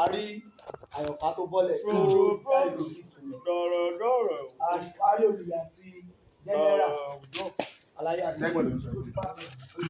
A rí Àyọ̀ká tó bọ́lẹ̀ tó jáde lórí ìfúnlẹ̀. A rí olùyà àti jẹ́nẹ́rà aláyé àti